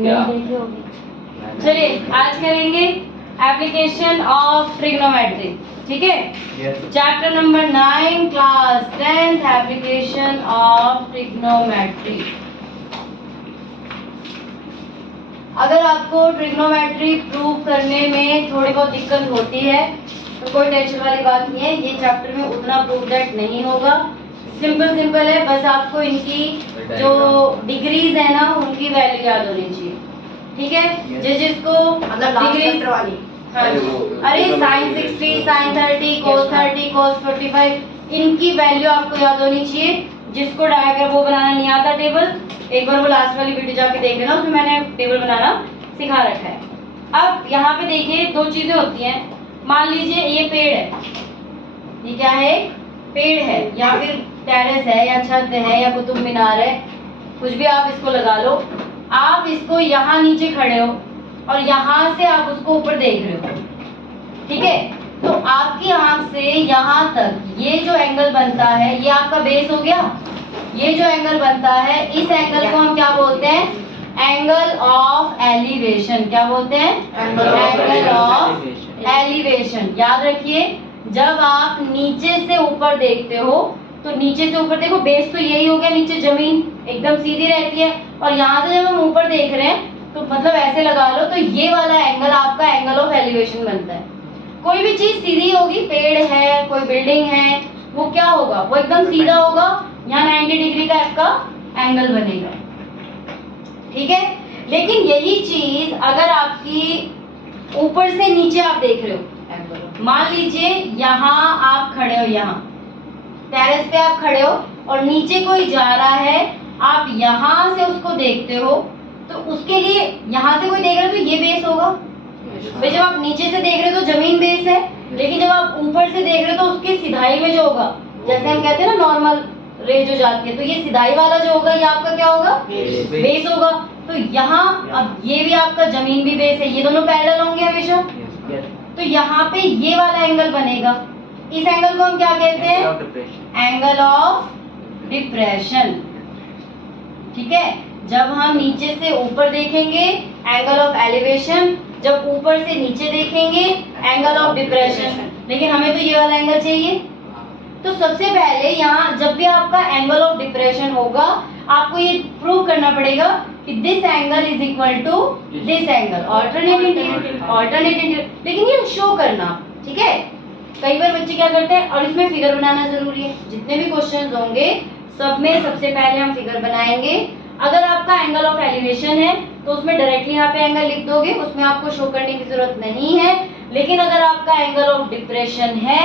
देखी होगी। चलिए आज करेंगे एप्लीकेशन ऑफ ट्रिग्नोमेट्री, ठीक है। Chapter number 9 class 10th application of trigonometry. अगर आपको ट्रिग्नोमेट्री प्रूव करने में थोड़ी बहुत दिक्कत होती है तो कोई टेंशन वाली बात नहीं है, ये चैप्टर में उतना प्रूव दैट नहीं होगा। सिंपल है, बस आपको इनकी जो डिग्रीज है ना उनकी वैल्यू याद होनी चाहिए, ठीक है। जिसको डिग्री वाली, अरे साइन 60, साइन 30, कोस 30, कोस 45, इनकी वैल्यू आपको याद होनी चाहिए। जिसको डायग्राम वो बनाना नहीं आता टेबल, एक बार वो लास्ट वाली वीडियो जाके देख लेना, उसमें मैंने टेबल बनाना सिखा रखा है। अब यहाँ पे देखिए दो चीजें होती हैं। मान लीजिए ये पेड़ है, ये क्या है, पेड़ है, या फिर टेरेस है, या छत है, या कुतुब मीनार है, कुछ भी आप इसको लगा लो। आप इसको यहाँ नीचे खड़े हो और यहाँ से आप उसको ऊपर देख रहे हो, ठीक है। तो आपकी आंख से यहाँ तक ये जो एंगल बनता है ये आपका बेस हो गया। ये जो एंगल बनता है इस एंगल को हम क्या बोलते हैं, एंगल ऑफ एलिवेशन। क्या बोलते हैं, एंगल ऑफ एलिवेशन। याद रखिए, जब आप नीचे से ऊपर देखते हो तो नीचे से ऊपर देखो, बेस तो यही हो गया, नीचे जमीन एकदम सीधी रहती है, और यहाँ से जब हम ऊपर देख रहे हैं तो मतलब ऐसे लगा लो तो ये वाला एंगल आपका एंगल ऑफ एलिवेशन बनता है। कोई भी चीज सीधी होगी, पेड़ है, कोई बिल्डिंग है, वो क्या होगा, वो एकदम सीधा होगा, यहाँ 90 डिग्री का आपका एंगल बनेगा, ठीक है। लेकिन यही चीज अगर आपकी ऊपर से नीचे आप देख रहे हो, मान लीजिए यहाँ आप खड़े हो, यहाँ टेरेस पे आप खड़े हो और नीचे कोई जा रहा है, आप यहाँ से उसको देखते हो तो उसके लिए यहाँ से कोई देख रहा है तो ये बेस होगा भाई। जब आप नीचे से देख रहे हो तो जमीन बेस है, लेकिन जब आप ऊपर से देख रहे हो तो उसकी सिधाई में जो होगा, जैसे हम कहते हैं ना नॉर्मल रे जो जाती है, तो ये सिधाई वाला जो होगा ये आपका क्या होगा, बेस होगा। तो यहाँ अब ये भी आपका जमीन भी बेस है, ये दोनों पैरेलल होंगे हमेशा, तो यहाँ पे ये वाला एंगल बनेगा। इस एंगल को हम क्या कहते हैं, एंगल ऑफ डिप्रेशन, ठीक है। जब हम नीचे से ऊपर देखेंगे एंगल ऑफ एलिवेशन, जब ऊपर से नीचे देखेंगे एंगल ऑफ डिप्रेशन, लेकिन हमें तो ये वाला एंगल चाहिए। तो सबसे पहले यहाँ जब भी आपका एंगल ऑफ डिप्रेशन होगा आपको ये प्रूव करना पड़ेगा कि this angle is equal to this angle, alternate interior, लेकिन ये शो करना, ठीक है। कई बार बच्चे क्या करते हैं, और इसमें फिगर बनाना जरूरी है। जितने भी क्वेश्चंस होंगे सब में सबसे पहले हम फिगर बनाएंगे। अगर आपका एंगल ऑफ एलिवेशन है तो उसमें डायरेक्टली यहाँ पे एंगल लिख दोगे, उसमें आपको शो करने की जरूरत नहीं है। लेकिन अगर आपका एंगल ऑफ डिप्रेशन है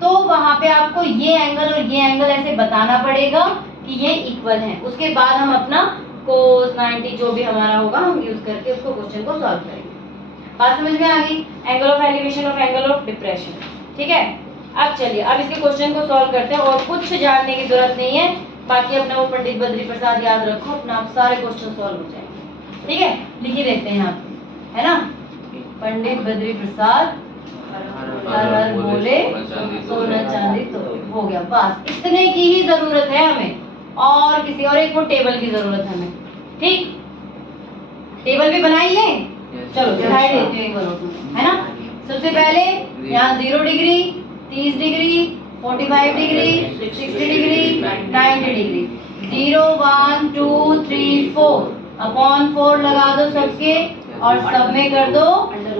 तो वहां पे आपको ये एंगल और ये एंगल ऐसे बताना पड़ेगा कि ये इक्वल है। उसके बाद हम अपना कोस 90 जो भी हमारा होगा हम यूज करके उसको क्वेश्चन को सॉल्व करेंगे। बात समझ में आ गई, एंगल ऑफ एलिवेशन और एंगल ऑफ डिप्रेशन, ठीक है। अब चलिए अब इसके क्वेश्चन को सॉल्व करते हैं, और कुछ जानने की जरूरत नहीं है। बाकी अपना वो पंडित बद्री प्रसाद याद रखो, अपना सारे क्वेश्चन सॉल्व हो जाएंगे, ठीक है। लिख ही देते हैं यहाँ पे, है ना, पंडित बद्री प्रसाद हर हर बोले सोना चांदी तो हो गया। बस इतने की ही जरूरत है हमें, और किसी और एक वो टेबल की जरूरत है हमें, ठीक। टेबल भी बनाई है, चलो दिखाई देती हूँ एक बार, है ना। सबसे पहले यहाँ 0 degree, 30 degree, 45 degree, 60 degree, 90 degree, 0 1 2 3 4 upon 4 लगा दो सबके, और सब में कर दो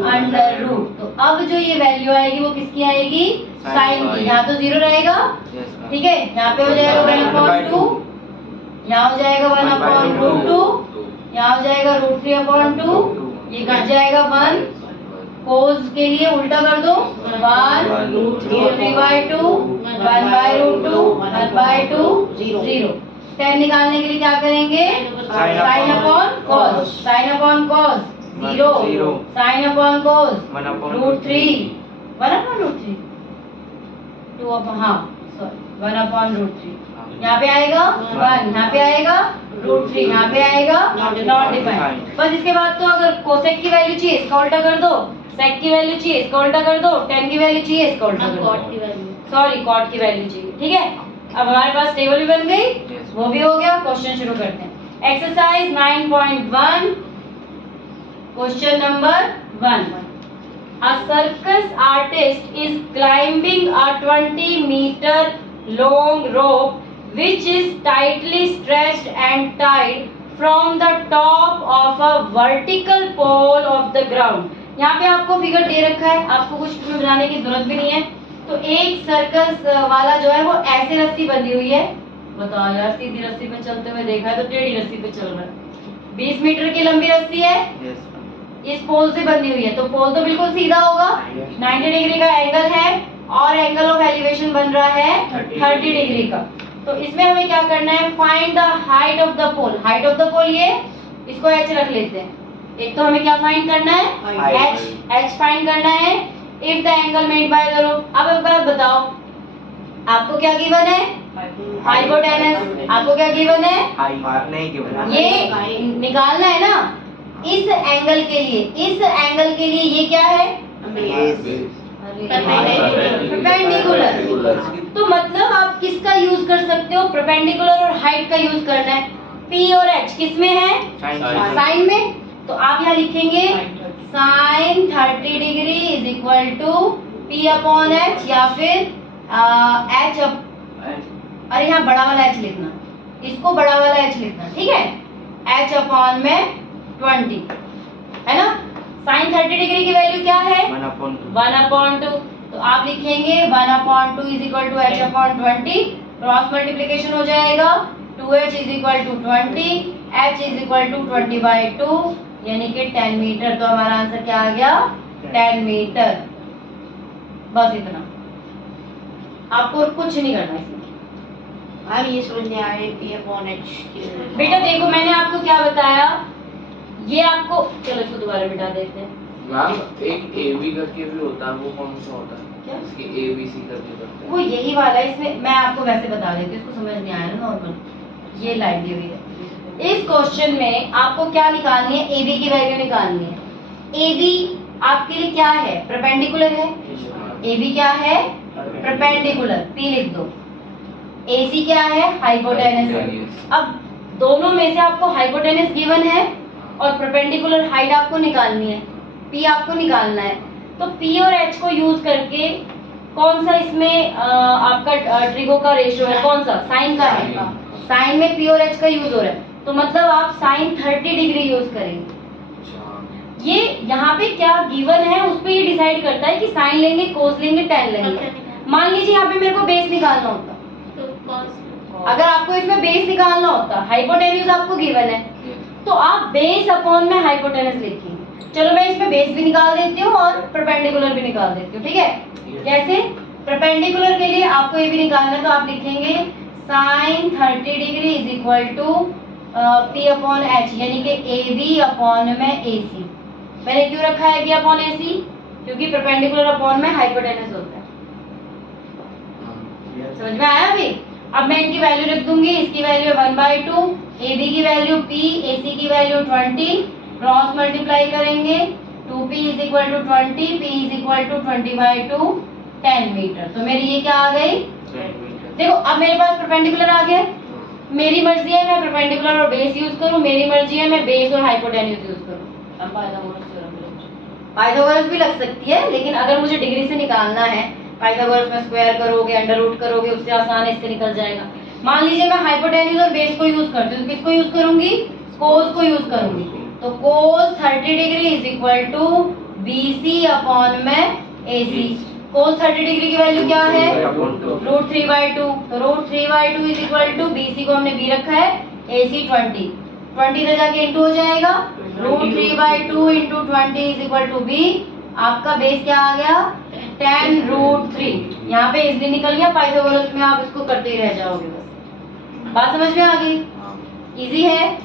अंडर रूट। तो अब जो ये वैल्यू आएगी वो किसकी आएगी, साइन की। यहाँ तो 0 रहेगा, ठीक है। यहाँ पे हो जाएगा 1/2, यहाँ हो जाएगा 1/√2, यहाँ हो जाएगा √3/2, ये कट जाएगा 1। कोस के लिए उल्टा कर दो, 1 √3/2, 1/√2, 1/2, 0। tan निकालने के लिए क्या करेंगे, sine upon cos, sine upon cos 0, sine upon cos √3, 1/√3, 2 upon, हाँ सॉरी 1/√3। यहाँ पे आएगा 1, यहाँ पे आएगा √3, यहाँ पे आएगा नॉट डिफाइंड। बस इसके बाद तो अगर कोसेक की वैल्यू चाहिए इसका उल्टा कर दो, सेक की वैल्यू चाहिए इसका उल्टा कर दो, tan की वैल्यू चाहिए इसका उल्टा कर दो, कॉट की वैल्यू, सॉरी कॉट की वैल्यू चाहिए, ठीक है। अब हमारे पास टेबल भी बन गई, वो भी हो गया। क्वेश्चन शुरू करते हैं। Exercise 9.1 question number 1, a circus artist is climbing a 20-meter long rope which is tightly stretched and tied from the top of a vertical pole of the ground. यहाँ पे आपको फिगर दे रखा है, आपको कुछ भी बनाने की जरूरत भी नहीं है। तो एक सर्कस वाला जो है वो ऐसे रस्सी बंधी हुई है, बताओ यार, सीधी रस्सी पे चलते हुए देखा है तो टेढ़ी रस्सी पे चल रहा है। 20 मीटर की लंबी रस्सी है, इस पोल से बंधी हुई है, तो पोल तो बिल्कुल सीधा होगा, 90 डिग्री का एंगल है और एंगल ऑफ एलिवेशन बन रहा है 30 डिग्री का। तो इसमें हमें क्या करना है, find the height of the pole. Height of the pole ये, इसको h रख लेते हैं। एक तो हमें क्या फाइंड करना है, h फाइंड करना है। If the angle made by the rope. अब एक बात बताओ, आपको क्या गिवन है, हाइपोटेनस। आपको क्या गिवन है, ये निकालना है ना। इस एंगल के लिए, इस एंगल के लिए ये क्या है, परपेंडिकुलर। तो मतलब आप किसका यूज कर सकते हो, परपेंडिकुलर और हाइट का यूज करना है। P और H किस में है, साइन में। तो आप यहाँ लिखेंगे sine 30 degree is equal to P upon H, या फिर H अरे यहाँ बड़ा वाला H लिखना, इसको बड़ा वाला H लिखना, ठीक है। H अपॉन में 20 है ना। साइन 30 डिग्री की वैल्यू क्या है, 1/2। तो आप लिखेंगे 1/2 is equal to H upon 20। Cross multiplication हो जाएगा, 2H is equal to 20, H is equal to 20/2 यानी कि 10 मीटर। तो हमारा आंसर क्या आ गया, 10 मीटर। बस इतना, आपको कुछ नहीं करना इसमें। ये समझ नहीं आ रही P अपॉन H बेटा देखो मैंने आपको क्या बताया, ये आपको, चलो इसको दोबारा मिटा देते हैं। मैम एक AB करके भी होता है, वो कौन सा होता है, क्या, इसके ABC करके करते हैं। वो यही वाला है। इसमें मैं आपको वैसे बता देती हूँ, इसको समझ नहीं आया ना नॉर्मल। ये लाइन दी हुई है। इस क्वेश्चन में आपको क्या निकालनी है, AB की वैल्यू निकालनी है। AB आपके लिए क्या है, परपेंडिकुलर है। AB क्या है, परपेंडिकुलर, P लिख दो। AC क्या है, हाइपोटेनस है। अब दोनों में से आपको हाइपोटेनस गिवन है और परपेंडिकुलर हाइट आपको निकालनी है, P आपको निकालना है। तो P और H को यूज करके कौन सा इसमें आपका ट्रिगो का रेशियो है, कौन सा, साइन का है। साइन में P और H का यूज हो रहा है, तो मतलब आप साइन 30 डिग्री यूज करेंगे। ये यहाँ पे क्या गिवन है उस पर ये डिसाइड करता है कि साइन लेंगे, कोस लेंगे, टेन लेंगे। मान लीजिए यहाँ पे मेरे को बेस निकालना होता, अगर आपको इसमें बेस निकालना होता, हाइपोटेन्यूज आपको गिवन है, तो आप बेस अपॉन में हाइपोटेनस लिखेंगे। चलो मैं इसमें बेस भी निकाल देती हूँ और परपेंडिकुलर भी निकाल देती हूँ, ठीक है। कैसे, परपेंडिकुलर के लिए आपको ये भी निकालना है, तो आप लिखेंगे sine 30 degree is equal to P upon H यानी कि AB अपॉन में AC। मैंने क्यों रखा है AB अपॉन AC, क्योंकि परपेंडिकुलर अपॉन में हाइपोटेनस होता है। समझ में आया अभी। अब मैं इनकी वैल्यू लिख दूंगी, इसकी वैल्यू 1/2, AB की वैल्यू P, AC की वैल्यू 20, क्रॉस मल्टीप्लाई करेंगे, 2P is equal to 20, P is equal to 20/2, 10 metre. तो मेरी ये क्या आ गई, देखो अब मेरे पास परपेंडिकुलर आ गया। मेरी मर्जी है मैं परपेंडिकुलर और बेस यूज करूं, मेरी मर्जी है मैं बेस और हाइपोटेन्यूज यूज करूं। अब पाइथागोरस भी लग सकती है, लेकिन अगर मुझे डिग्री से निकालना है, पाइथागोरस में स्क्वायर करोगे, अंडर रूट करोगे, उससे आसान है, इससे निकल जाएगा। मान लीजिए मैं हाइपोटेन्यूज और बेस को यूज करती हूँ, तो किसको यूज करूंगी, कोस को यूज करूंगी। तो cos 30 degree is equal to BC upon में AC। कोस 30 डिग्री की वैल्यू क्या है, √3/2। तो √3/2 इज इक्वल टू BC को हमने B रखा है, AC 20 से जाके इंटू हो जाएगा, √3/2 into 20 is equal to B। आपका बेस क्या आ गया, 10√3। यहाँ पे इजली निकल गया, पाइथागोरस में आप इसको करते ही रह जाओगे। बस बात समझ में आ गई, इजी है।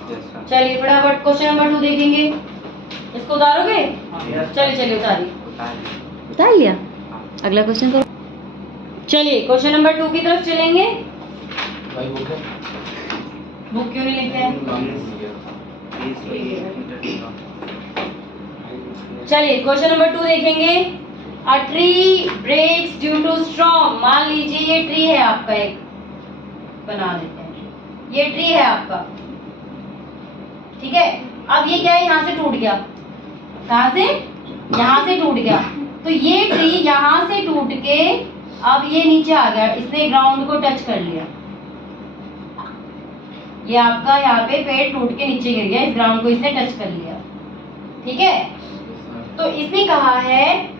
चलिए फटाफट क्वेश्चन नंबर 2 देखेंगे, इसको उतारोगे, चलिए उतारिए, उतार लिया। अगला क्वेश्चन करो। चलिए क्वेश्चन नंबर 2 की तरफ चलेंगे। बुक क्यों नहीं लेते हैं, चलिए क्वेश्चन नंबर 2 देखेंगे। A tree breaks due to storm. मान लीजिए ये ट्री है आपका, एक बना देते हैं, ये ट्री है आपका, ठीक है। अब ये क्या है, यहाँ से टूट गया, कहाँ से? यहाँ से टूट गया। तो ये ट्री यहाँ से टूट के अब ये नीचे आ गया, इसने ग्राउंड को टच कर लिया। ये आपका यहाँ पे पेड़ टूट के नीचे गिर गया, इस ग्राउंड को इसने टच कर लिया। ठीक है, तो इसने कहा है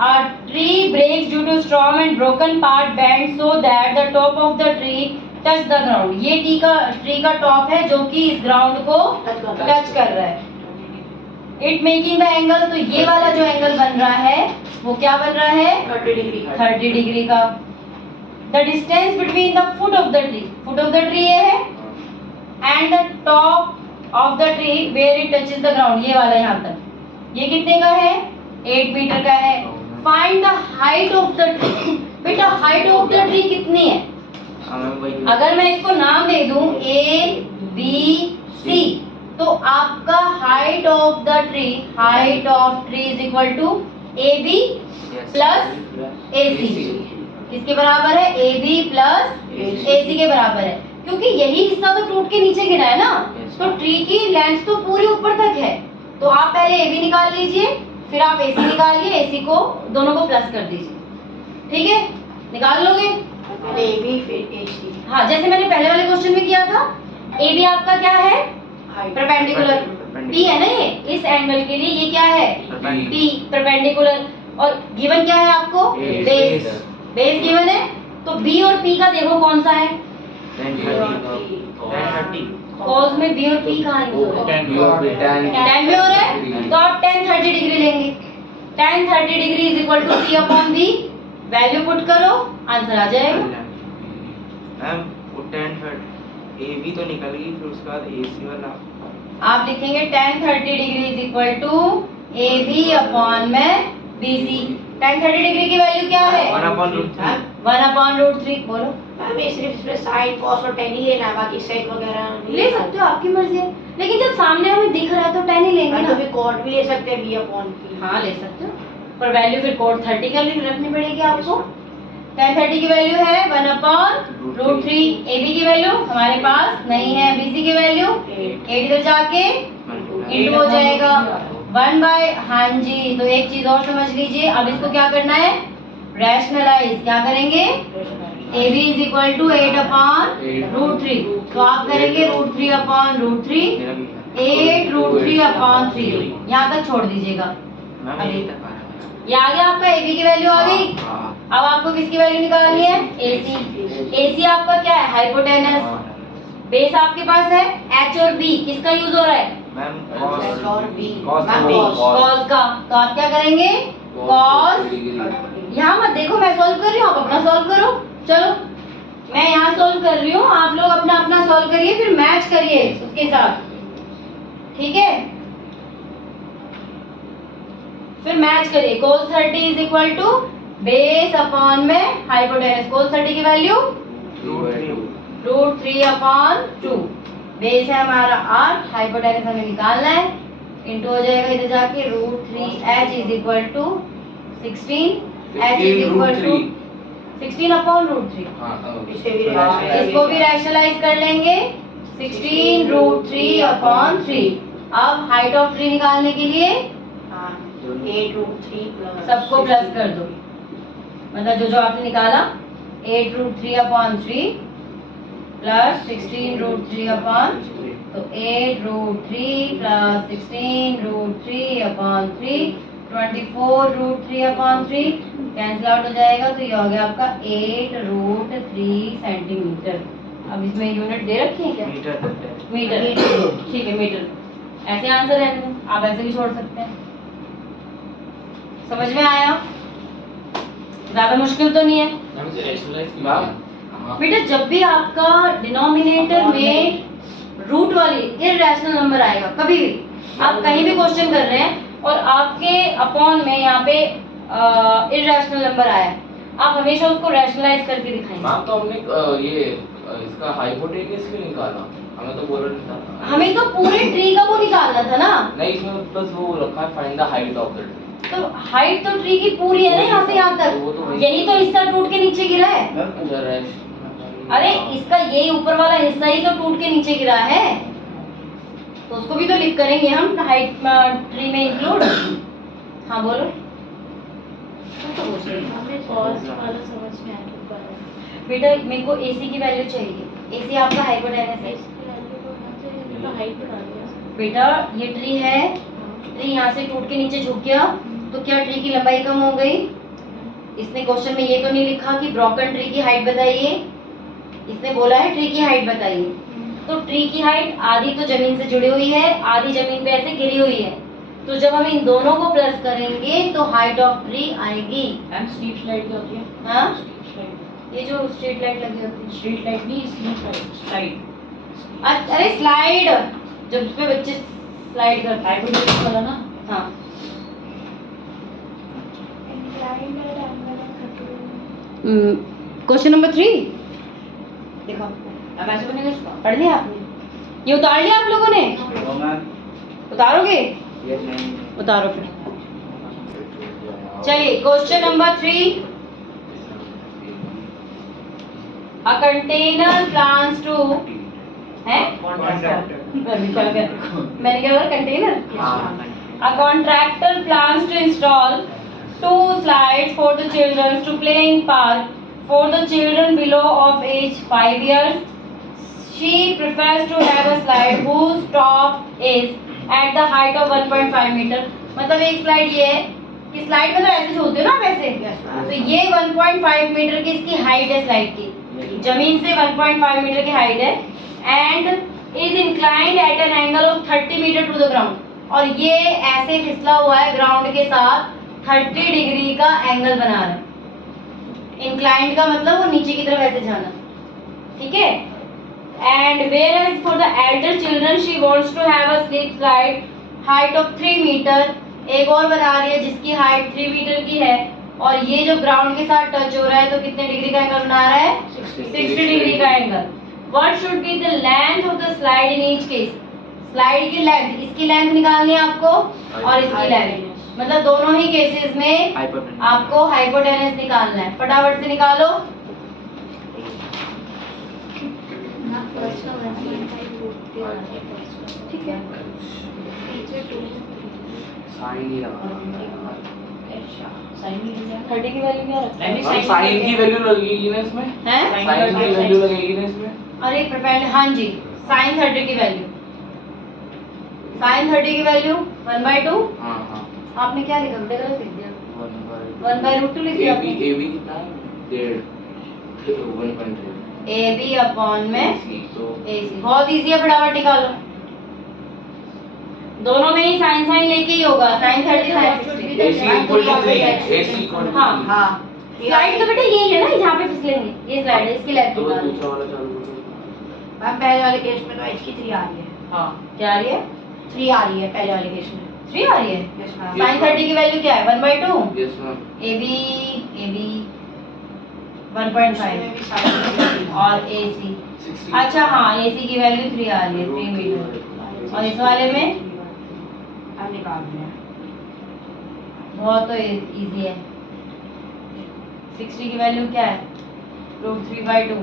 a tree breaks due to storm and broken part bends so that the top of the tree touch the ground। ये ट्री का टॉप है जो कि इस ग्राउंड को टच कर रहा है। इट मेकिंग द एंगल, तो ये वाला जो एंगल बन रहा है वो क्या बन रहा है? 30 डिग्री का। The distance between the foot of the tree ये है and the top of the tree where it touches the ground, ये वाला यहाँ तक, ये कितने का है? 8 मीटर का है। Find the height of the tree. बेटा हाइट ऑफ द ट्री कितनी है? अगर मैं इसको नाम दे दूं A B C, तो आपका height of the tree is equal to AB plus AC। किसके बराबर है? AB प्लस AC के बराबर है, क्योंकि यही हिस्सा तो टूट के नीचे गिरा है ना, तो ट्री की लेंथ तो पूरी ऊपर तक है। तो आप पहले AB निकाल लीजिए, फिर आप AC निकालिए, AC को दोनों को प्लस कर दीजिए। ठीक है, निकाल लोगे? पहले AB फिर AC। हाँ, जैसे मैंने पहले वाले क्वेश्चन में किया था। AB आपका क्या है? परपेंडिकुलर। P है ना, ये इस एंगल के लिए ये क्या है? P perpendicular. और गिवन क्या है आपको? बेस गिवन है। तो B और P का देखो कौन सा है? कॉस में B और P कहाँ यूज हो रहा है? 10 में हो रहा है, तो आप 10 30 डिग्री लेंगे। 10 30 degree is equal to C upon B। Value put करो, आंसर आ जाएगा। मैम वो 10 30 AB तो निकल गई, फिर उसके बाद AC वाला आप लिखेंगे 10 30 degree is equal to AB upon में BC। 10 30 डिग्री की वैल्यू क्या है? 1/√3। 1/√3। बोलो। मैम ये सिर्फ इसमें साइन कॉस और tan ही लेना है, बाकी सेक वगैरह नहीं ले सकते हो, आपकी मर्जी है, लेकिन जब सामने हमें दिख रहा है तो 10 ही लेंगे मैम ना। तो फिर कॉट भी ले सकते हैं B अपॉन P। हाँ ले सकते हो, पर वैल्यू फिर कोड 30 का रखनी पड़ेगी आपको। 10 30 की वैल्यू है 1/√3। AB की वैल्यू हमारे पास नहीं है, BC की वैल्यू 8 इधर जाके इंटू हो जाएगा 1/। हाँ जी, तो एक चीज और समझ लीजिए, अब इसको क्या करना है? रैशनलाइज। क्या करेंगे? AB is equal to 8/√3। तो आप करेंगे √3/√3, 8√3/3। यहाँ तक छोड़ दीजिएगा। मैम अभी ये तक आ रहा है। ये आ गया आपका, AB की वैल्यू आ गई। अब आपको किसकी वैल्यू निकालनी है? AC आपका क्या है? हाइपोटेनस। बेस आपके पास है H और B, किसका यूज हो रहा है? मैम H और B। cos ma'am B। Cos का। तो आप क्या करेंगे? कॉस। यहाँ मत देखो, मैं सॉल्व कर रही हूँ, आप अपना सॉल्व करो। चलो मैं यहाँ सॉल्व कर रही हूँ, आप लोग अपना अपना सॉल्व करिए, फिर मैच करिए उसके साथ। ठीक है, फिर मैच करिए। cos 30 is equal to base upon में हाइपोटेनस। cos 30 की वैल्यू √3/2। बेस है हमारा 8, हाइपोटेनस हमें निकालना है, इंटू हो जाएगा इधर जाके √3। H is equal to 16। H is equal to 16/√3। इसे भी इसको भी रैशनलाइज कर लेंगे, 16 √3/3। अब हाइट ऑफ ट्री निकालने के लिए 8√3 प्लस सबको प्लस कर दो, मतलब जो आपने निकाला 8√3/3 प्लस 16√3/3, तो 8√3 प्लस 16√3/3 24√3/3 कैंसिल आउट हो जाएगा, तो ये हो गया आपका 8√3 सेंटीमीटर। अब इसमें यूनिट दे रखी है क्या? मीटर। ठीक है, मीटर। ऐसे आंसर है, आप ऐसे भी छोड़ सकते हैं। समझ में आया? ज्यादा मुश्किल तो नहीं है बेटा। जब भी आपका डिनोमिनेटर में रूट वाली इररेशनल नंबर आएगा, कभी भी आप कहीं भी क्वेश्चन कर रहे हैं और आपके अपॉन में यहाँ पे इररेशनल नंबर आया, आप हमेशा उसको रैशनलाइज करके दिखाएंगे। मैम तो हमने ये इसका हाइपोटेनस क्यों निकाला? हमें तो बोला नहीं था। हमें तो पूरे ट्री का वो निकालना था ना। नहीं, इसमें बस वो रखा है find the height of the tree. तो हाइट तो ट्री की पूरी है ना, यहाँ से यहाँ तक। यही तो हिस्सा टूट के नीचे गिरा है। अरे इसका यही ऊपर वाला हिस्सा ही तो टूट के नीचे गिरा है। तो उसको भी तो लिख करेंगे हम हाइट ट्री में इंक्लूड। हाँ बोलो। कुछ तो पूछ रही थी। हमें cos वाला समझ में आ चुका है। बेटा मेरे को AC की वैल्यू चाहिए। AC आपका हाइपोटेनस है। इसकी वैल्यू को होना चाहिए, तो हाइट बढ़ा दिया। बेटा ये ट्री है, ट्री यहाँ से टूट के नीचे झुक गया तो क्या ट्री की लंबाई कम हो गई? इसने क्वेश्चन में ये तो नहीं लिखा कि ब्रोकन ट्री की हाइट बताइए, इसने बोला है ट्री की हाइट बताइए। तो ट्री की हाइट आधी तो जमीन से जुड़ी हुई है, आधी जमीन पे ऐसे गिरी हुई है, तो जब हम इन दोनों को प्लस करेंगे तो हाइट ऑफ ट्री आएगी। मैम स्ट्रीट लाइट क्या होती है? हाँ स्ट्रीट लाइट, ये जो स्ट्रीट लाइट लगी होती है। स्ट्रीट लाइट नहीं, स्ट्रीट लाइट। अरे स्लाइड, जब उस पे बच्चे स्लाइड करते हैं। हाइपोटेनस वाला ना। हाँ क्वेश्चन नंबर 3 देखो, अब ऐसे बनेगा इसका। पढ़ लिया आपने? ये उतार लिया आप लोगों ने? तो मैम उतारोगे? Yes ma'am. उतारो फिर। चलिए question number 3, a container plans to है मैंने क्या बोला container? A contractor plans to install 2 slides for the children to play in park for the children below of age 5 years. She prefers to have a slide whose top is at the height of 1.5 meter. मतलब एक slide ये है कि slide मतलब ऐसे झूलते हो ना वैसे, तो ये 1.5 मीटर की इसकी हाइट है स्लाइड की, जमीन से 1.5 मीटर की हाइट है, and is inclined at an angle of 30 metre to the ground. और ये ऐसे फिसला हुआ है ग्राउंड के साथ 30 डिग्री का एंगल बना रहा है। इंक्लाइंड का मतलब वो नीचे की तरफ ऐसे जाना, ठीक है। And whereas for the elder children she wants to have a slip slide height of 3 metre. एक और बना रही है जिसकी हाइट 3 मीटर की है, और ये जो ग्राउंड के साथ टच हो रहा है तो कितने डिग्री का एंगल बना रहा है? 60 डिग्री का angle. What should be the length of the slide in each case? Slide की लेंथ, इसकी लेंथ निकालनी है आपको और इसकी लेंथ, मतलब दोनों ही केसेस में आपको हाइपोटेनस निकालना है। फटाफट से निकालो। ठीक है, साइन ही रखा। 30 की वैल्यू क्या रखते हैं? हम साइन की वैल्यू लगेगी ना इसमें? हैं? साइन की वैल्यू लगेगी ना इसमें? अरे प्रोपेंड, हाँ जी, साइन 30 की वैल्यू, साइन 30 की वैल्यू 1/2। हाँ हाँ, आपने क्या लिखा? बेटा गलत लिख दिया, 1/√2 लिख दिया आपने। AB कितना है? 1.5 1.3 AB अपॉन में तो AC। बहुत इजी है, फटाफट निकालो। दोनों में ही साइन साइन लेके ही होगा, sign 30 sign 60। AC equal to 3, AC equal to 3। हाँ हाँ, स्लाइड तो बेटा यही है ना, जहाँ पे फिसलेंगे, ये स्लाइड है, इसकी लेंथ तो निकालो। दूसरा वाला चालू करो। मैम पहले वाले केस में तो एच की 3 आ रही है। हाँ क्या आ रही है? 3 आ रही है पहले वाले केस में। 3 आ रही है। Yes ma'am. साइन 30 की वैल्यू क्या है? 1/2। Yes ma'am. AB 1.5 और AC, 60। अच्छा हाँ, AC की वैल्यू 3 आ रही है, 3 मीटर। और इस वाले में हम निकाल रहे हैं। बहुत तो इजी है। 60 की वैल्यू क्या है? √3/2।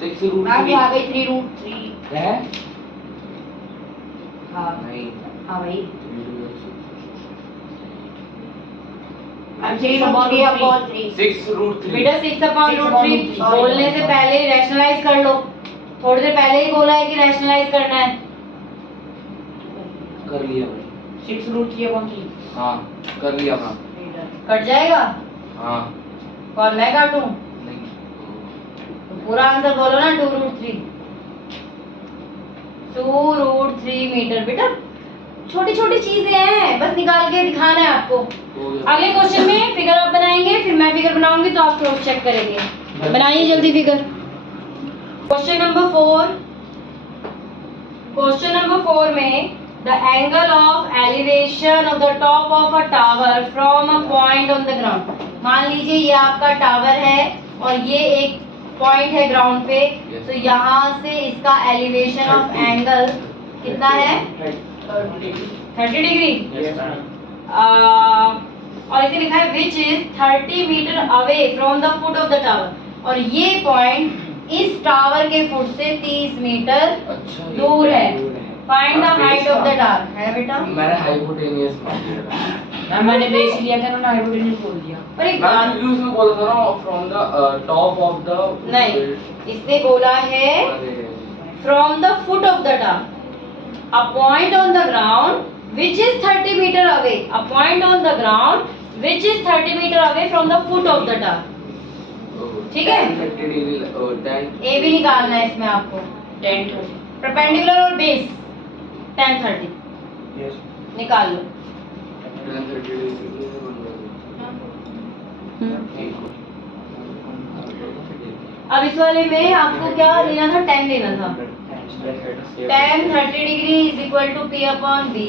6 मैम ये आ √3 गई 3√3। है? हाँ नहीं, हाँ भाई। 6 √3। बेटा 6/√3 बोलने से पहले ही रैशनलाइज कर लो। थोड़ी देर पहले ही बोला है कि रैशनलाइज करना है। कर लिया भाई। 6√3/3। हाँ कर लिया हाँ। कट जाएगा? हाँ कौन मैं काटूं? नहीं, तो पूरा आंसर बोलो ना, 2√3। 2√3 मीटर। बेटा छोटी छोटी चीजें हैं, बस निकाल के दिखाना है आपको। हो गया। अगले क्वेश्चन में फिगर आप बनाएंगे, फिर मैं फिगर बनाऊंगी तो आप क्रॉस चेक करेंगे। बनाइए जल्दी figure. Question number 4, question number 4 में the angle of elevation of the top of a tower from a point on the ground. मान लीजिए ये आपका टावर है और ये एक पॉइंट है ग्राउंड पे, तो यहाँ से इसका एलिवेशन ऑफ एंगल कितना है? 30 डिग्री। और इसे लिखा है which is 30 metre away from the foot of the tower, और ये पॉइंट इस टावर के फुट से 30 मीटर अच्छा, दूर है। Find the height of the tower, है बेटा? मैंने हाइपोटेनियस मान लिया मैम मैंने बेस लिया था ना, हाइपोटेन्यूज बोल दिया। पर एक मैम, बात, क्योंकि उसमें बोला था ना from the top of the नहीं, इसने बोला है from the foot of the tower, a point on the ground which is 30 metre away, a point on the ground which is 30 metre away from the foot of the tower. ठीक है? 30 degree 10 ए भी निकालना है इसमें आपको, 10 perpendicular और base 10 30 yes निकाल लो। 30 degree अब इस वाले में आपको क्या लेना था? 10 लेना था। tan 30 degree is equal to P upon B.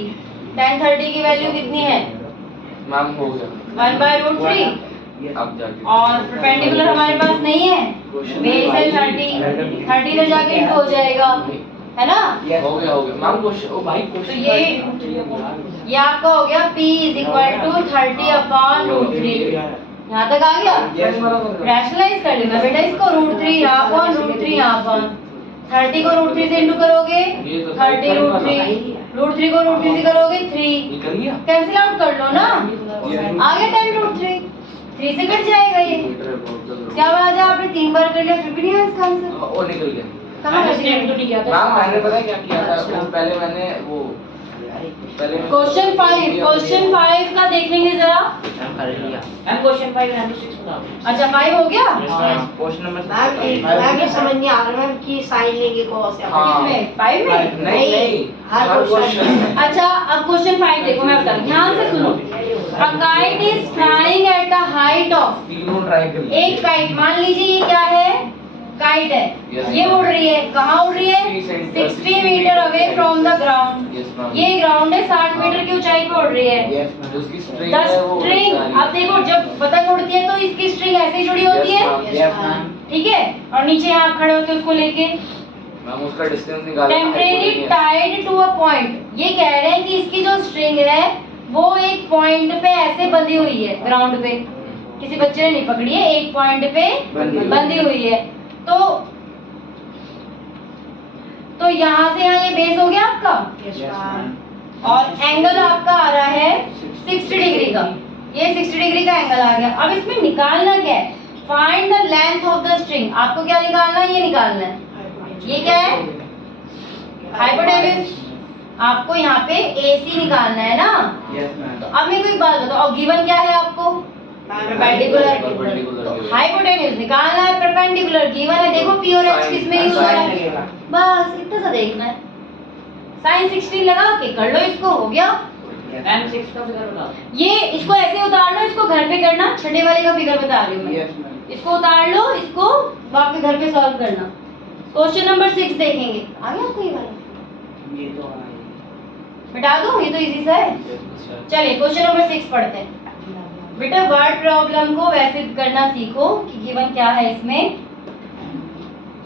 tan 30 की वैल्यू कितनी है? मैम हो गया 1/√3, अब जाके और परपेंडिकुलर हमारे पास नहीं है, बेस है 30, 30 तो जाके इंटू हो जाएगा, है ना? हो गया मैम। क्वेश्चन ओ भाई तो क्वेश्चन ये आपका हो गया P इज इक्वल टू 30/√3। यहाँ तक आ गया? रैशनलाइज कर लेना बेटा इसको, √3 यहाँ पर, √3 यहाँ पर। 30 को √3 से इंटू करोगे 30 √3 को √3 से करोगे 3, निकल गया कैंसिल आउट कर लो ना, आ गया 10 √3, 3 से कट जाएगा ये। क्या बात है, आपने 3 बार कर लिया फिर भी नहीं है इसका आंसर? वो निकल गया कहाँ बच गया? तो नहीं किया मैम। था मैंने पता है क्या किया था, वो पहले मैंने वो पहले क्वेश्चन 5 का देख लेंगे जरा। मैम क्वेश्चन 5 एंड 6 बता दो। अच्छा 5 हो गया? क्वेश्चन नंबर मैम ये समझ नहीं आ रहा मैम कि साइन लेंगे कॉस या हाँ। किसमें? 5 में? नहीं हर हर क्वेश्चन क्वेश्चन अच्छा अब क्वेश्चन 5 देखो, मैं बता रही हूँ, ध्यान से सुनो। A kite is flying at the height of, तीनों ट्राई कर लिए। एक काइट मान लीजिए ये क्या है? काइट है, Yes, ये ma'am. उड़ रही है, कहाँ उड़ रही है? 60 metre away from the ground. Yes, ma'am. ये ग्राउंड है, 60 मीटर की ऊंचाई पे उड़ रही है। जो उसकी स्ट्रिंग द है वो स्ट्रिंग, अब देखो जब पतंग उड़ती है तो इसकी स्ट्रिंग ऐसे ही जुड़ी होती है, ठीक है? और नीचे यहाँ आप खड़े होते हैं उसको लेके। मैम उसका डिस्टेंस निकालना temporary tied to a point, ये कह रहे हैं कि इसकी जो स्ट्रिंग है वो एक पॉइंट पे ऐसे बंधी हुई है, ग्राउंड पे किसी बच्चे ने नहीं पकड़ी है, एक पॉइंट पे बंधी हुई है। तो यहाँ से यहाँ ये बेस हो गया आपका, और एंगल आपका आ रहा है 60 डिग्री का, ये 60 डिग्री का एंगल आ गया। अब इसमें निकालना क्या है? Find the length of the string. आपको क्या निकालना है? ये निकालना है। ये क्या है? हाइपोटेन्यूज। आपको यहाँ पे AC निकालना है ना? तो अब मेरे को एक बात बताओ, और गिवन क्या है आपको? परपेंडिकुलर। तो हाइपोटेन्यूज निकालना है, परपेंडिकुलर गिवन है। देखो P और H किसमें यूज हो रहा है? बस इतना सा देखना है, sin 60 लगा के कर लो, इसको हो गया। मैम 6 का फिगर बता दो। ये इसको ऐसे उतार लो, इसको घर पे करना, छठे वाले का फिगर बता रही हूँ मैं। इसको उतार लो, इसको वापस घर पे सॉल्व करना। क्वेश्चन नंबर 6 देखेंगे, आ गया आपको ये वाला? मिटा दो, ये तो इजी सा है। चलिए क्वेश्चन नंबर 6 पढ़ते हैं। बेटा वर्ड प्रॉब्लम को वैसे करना सीखो कि गिवन क्या है इसमें।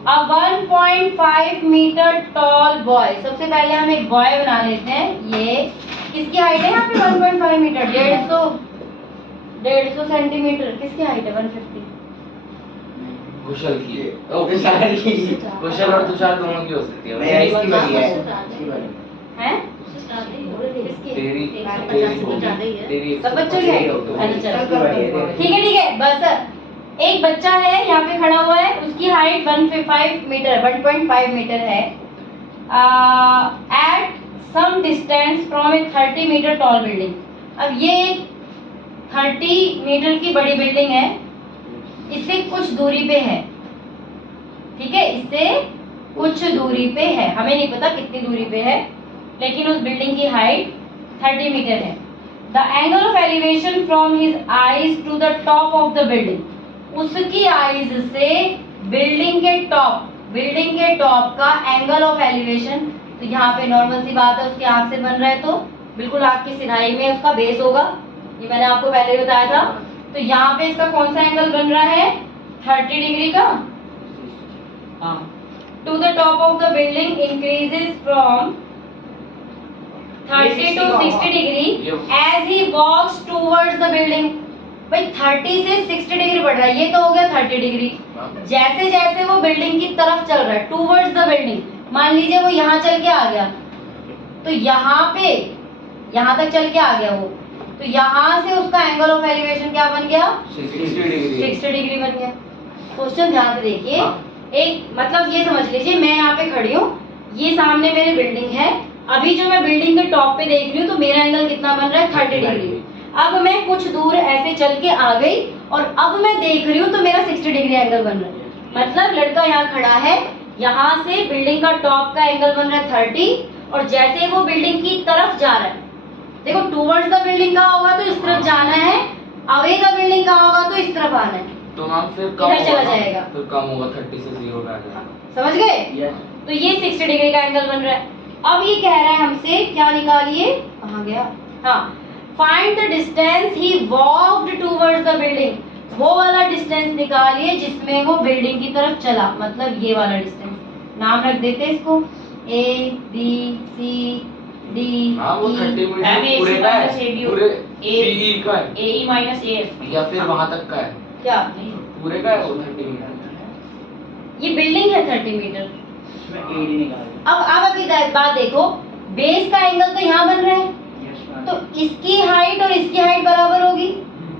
अ 1.5 मीटर टॉल बॉय, सबसे पहले हम एक बॉय बना लेते हैं। ये किसकी हाइट है यहाँ पे? 1.5 मीटर, 150 सेंटीमीटर। किसकी हाइट है? 150। कुशल की कुशल और तुषार दोनों की हो सकती है। हैं? तेरी तेरी सब बच्चों की हाइट? अच्छा चलो ठीक है बस। एक बच्चा है यहाँ पे खड़ा हुआ है, उसकी हाइट 1.5 मीटर है। At some distance from a 30 metre tall building. अब ये 30 मीटर की बड़ी बिल्डिंग है, इससे कुछ दूरी पे है, ठीक है? इससे कुछ दूरी पे है, हमें नहीं पता कितनी दूरी पे है, लेकिन उस बिल्डिंग की हाइट 30 मीटर है। The angle of elevation from his eyes to the top of the building, उसकी आईज से बिल्डिंग के टॉप का एंगल ऑफ एलिवेशन, तो यहाँ पे नॉर्मल सी बात है, उसकी आंख से बन रहा है तो बिल्कुल आंख की सिधाई में उसका बेस होगा, ये मैंने आपको पहले ही बताया था। तो यहाँ पे इसका कौन सा एंगल बन रहा है? 30 डिग्री का। To the top of the building increases from 30 to 60 degree as he walks towards the building। भाई 30 से 60 डिग्री बढ़ रहा है, ये तो हो गया 30 डिग्री। जैसे जैसे वो बिल्डिंग की तरफ चल रहा है, towards the building, मान लीजिए वो यहाँ चल के आ गया, तो यहाँ तक चल के आ गया वो, तो यहाँ से उसका एंगल ऑफ एलिवेशन क्या बन गया? 60 डिग्री बन गया। क्वेश्चन ध्यान से देखिए, एक मतलब ये समझ लीजिए, मैं यहाँ पे खड़ी हूँ, ये सामने मेरी बिल्डिंग है, अभी जो मैं बिल्डिंग के टॉप पे देख रही हूँ तो मेरा एंगल कितना बन रहा है? 30 डिग्री। अब मैं कुछ दूर ऐसे चल के आ गई और अब मैं देख रही हूँ तो मेरा 60 डिग्री एंगल बन रहा है। मतलब लड़का यहाँ खड़ा है, यहाँ से बिल्डिंग का टॉप का एंगल बन रहा है 30, और जैसे वो बिल्डिंग की तरफ जा रहा है, देखो टूवर्ड्स द बिल्डिंग कहाँ होगा तो इस तरफ जाना है, अवे द बिल्डिंग कहाँ होगा तो इस तरफ आना है, तो मैम फिर कम इधर चला जाएगा, फिर कम होगा 30 से 0 पे आ जाएगा। समझ गए? तो ये 60 डिग्री का एंगल बन रहा है। अब ये कह रहा है हमसे क्या निकालिए, कहाँ गया, हाँ, find the distance he walked towards the building, वो वाला डिस्टेंस निकालिए जिसमें वो बिल्डिंग की तरफ चला, मतलब ये वाला डिस्टेंस। नाम रख देते हैं इसको A B C D हाँ वो 30 मीटर AC पूरे का है, minus ABO, पूरे A- CE का है, AE minus AF। या फिर वहाँ तक का है, क्या पूरे का है वो 30 मीटर। ये बिल्डिंग है 30 मीटर। इसमें AD निकाल अब अभी बात देखो, बेस का एंगल तो यहाँ बन रहा है, तो इसकी हाइट और इसकी हाइट बराबर होगी,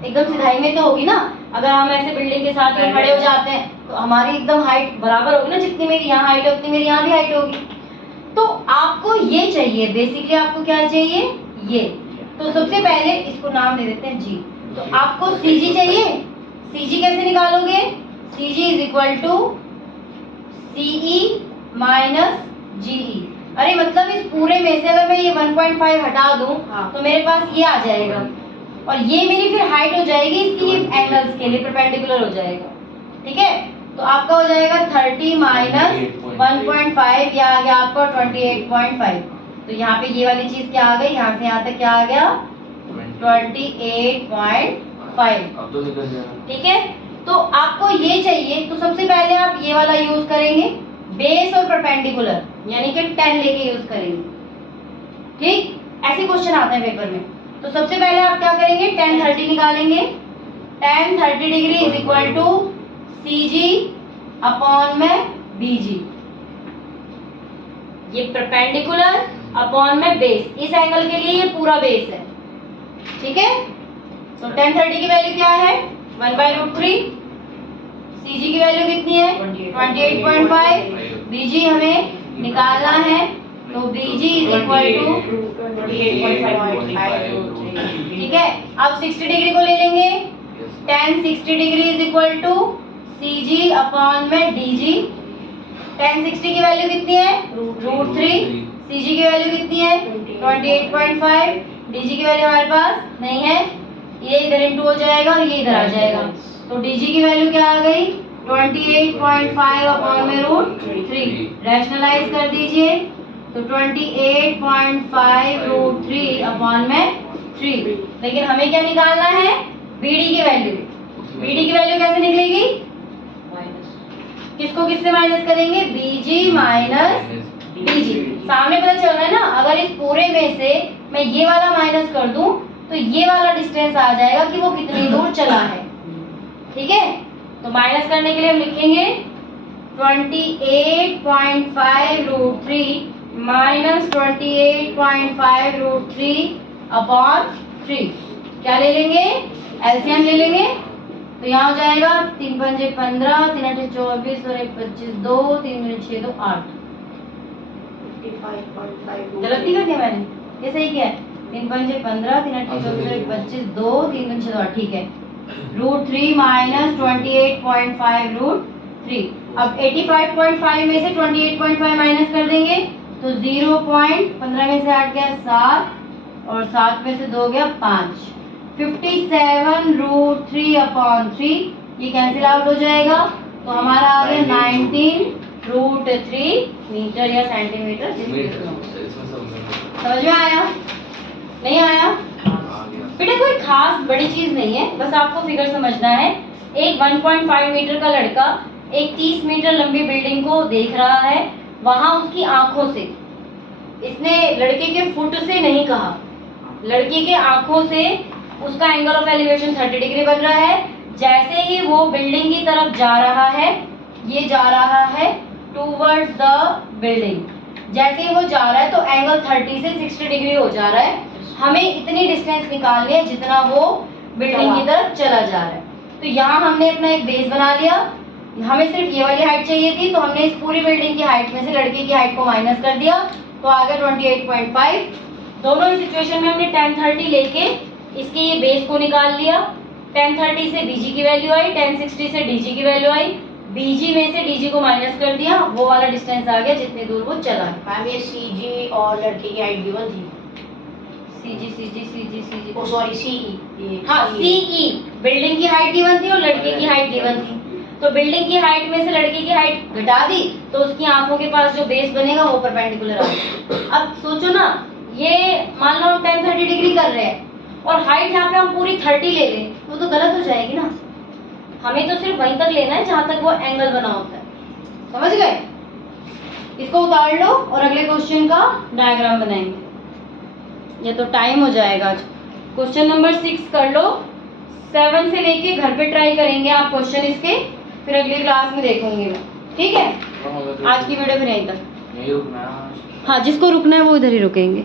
एकदम सिधाई में तो होगी ना। अगर हम ऐसे बिल्डिंग के साथ ही खड़े हो जाते हैं तो हमारी एकदम हाइट बराबर होगी ना, जितनी मेरी यहाँ हाइट है उतनी मेरी यहाँ भी हाइट होगी। तो आपको ये चाहिए, बेसिकली आपको क्या चाहिए, ये। तो सबसे पहले इसको नाम दे देते हैं G। तो आपको CG चाहिए, CG कैसे निकालोगे? CG is equal to CE minus GE। अरे मतलब इस पूरे में से अगर मैं ये 1.5 हटा दूं तो मेरे पास ये आ जाएगा, और ये मेरी फिर हाइट हो जाएगी इसकी एंगल्स के लिए परपेंडिकुलर हो जाएगा, ठीक है। तो आपका हो जाएगा 30 माइनस 1.5, या आ गया आपका 28.5। तो यहाँ पे ये वाली चीज क्या आ गई, यहाँ से यहाँ तक क्या आ गया 28.5, अब तो निकल जाएगा। ठीक है। तो आपको ये चाहिए, तो सबसे पहले आप ये वाला यूज करेंगे, बेस और परपेंडिकुलर, यानी कि 10 लेके यूज करेंगे, ठीक। ऐसे क्वेश्चन आते हैं पेपर में। तो सबसे पहले आप क्या करेंगे, tan 30 निकालेंगे। tan 30 degree is equal to CG upon में BG, ये परपेंडिकुलर अपॉन में बेस, इस एंगल के लिए ये पूरा बेस है, ठीक है। तो tan 30 की वैल्यू क्या है 1/√3, CG की वैल्यू कितनी है 28.5, BG हमें निकालना है, तो BG इज इक्वल टू 28.5, ठीक है। अब 60 डिग्री को ले लेंगे, tan 60 degree is equal to CG upon में DG। tan 60 की वैल्यू कितनी है √3, CG की वैल्यू कितनी है 28.5, DG की वैल्यू हमारे पास नहीं है, ये इधर इंटू हो जाएगा और ये इधर आ जाएगा, तो DG की वैल्यू क्या आ गई 28.5 अपॉन में √3। रैशनलाइज कर दीजिए, तो 28.5 √3 अपॉन में 3। लेकिन हमें क्या निकालना है, BD की वैल्यू। BD की वैल्यू कैसे निकलेगी, किसको किससे माइनस करेंगे, BG माइनस BG। सामने पता चल रहा है ना, अगर इस पूरे में से मैं ये वाला माइनस कर दूं तो ये वाला डिस्टेंस आ जाएगा कि वो कितनी दूर चला है, ठीक है। तो माइनस करने के लिए हम लिखेंगे 28.5 √3 माइनस 28.5 √3 अपॉन 3। क्या ले लेंगे, एलसीएम ले लेंगे, तो यहाँ हो जाएगा 3 पंजे 15, 3 अठे 24 और 1 25, 2 3 दूनी 6 2 8। 55.5 गलत नहीं कर दिया मैंने, ये सही किया है। 3 पंजे 15, 3 अठे 24 और 1 25, 2 3 दूनी 6 2 8, ठीक है। √3 माइनस 28.5 √3। अब 85.5 में से 28.5 माइनस कर देंगे तो 0.15 में से 8 गया 7 और 7 में से 2 गया 5। 57 √3 अपॉन 3, ये कैंसिल आउट हो जाएगा, तो हमारा आ गया 19 √3 मीटर या सेंटीमीटर। समझ में आया, नहीं आया बेटा? कोई खास बड़ी चीज नहीं है, बस आपको फिगर समझना है। एक 1.5 मीटर का लड़का एक 30 मीटर लंबी बिल्डिंग को देख रहा है, वहां उसकी आंखों से, इसने लड़के के फुट से नहीं कहा, लड़के के आंखों से उसका एंगल ऑफ एलिवेशन 30 डिग्री बन रहा है। जैसे ही वो बिल्डिंग की तरफ जा रहा है, ये जा रहा है टूवर्ड्स द बिल्डिंग, जैसे ही वो जा रहा है तो एंगल 30 से 60 डिग्री हो जा रहा है। हमें इतनी डिस्टेंस निकालनी है जितना वो बिल्डिंग की तरफ चला जा रहा है। तो यहाँ हमने अपना एक बेस बना लिया। हमें सिर्फ ये वाली हाइट चाहिए थी, तो हमने इस पूरी बिल्डिंग की हाइट में से लड़के की हाइट को माइनस कर दिया, तो आ गया 28.5। दोनों ही सिचुएशन में हमने tan 30 लेके इसके ये बेस को निकाल लिया। tan 30 से BG की वैल्यू आई, tan 60 से DG की वैल्यू आई। BG में से DG को माइनस कर दिया, वो वाला डिस्टेंस आ गया जितनी दूर वो चला। मैम ये CG और लड़के की हाइट गिवन थी। CG ओ सॉरी CE। हाँ CE बिल्डिंग की हाइट गिवन थी और लड़के की हाइट गिवन थी। तो बिल्डिंग की हाइट में से लड़के की हाइट घटा दी, तो उसकी आंखों के पास जो बेस बनेगा वो परपेंडिकुलर आ गया। अब सोचो ना, ये मान लो हम tan 30 डिग्री कर रहे हैं और हाइट यहाँ पे हम पूरी 30 ले लें, वो तो गलत हो जाएगी ना। हमें तो सिर्फ वहीं तक लेना है जहाँ तक वो एंगल बना होता है। समझ गए? इसको उतार लो और अगले क्वेश्चन का डायग्राम बनाएंगे। ये तो टाइम हो जाएगा आज। क्वेश्चन नंबर 6 कर लो। 7 से लेके घर पे ट्राई करेंगे आप क्वेश्चन इसके, फिर अगली क्लास में देखूंगी मैं। ठीक है, आज की वीडियो फिर यहीं तक। यही रुकना है। हाँ, जिसको रुकना है वो इधर ही रुकेंगे।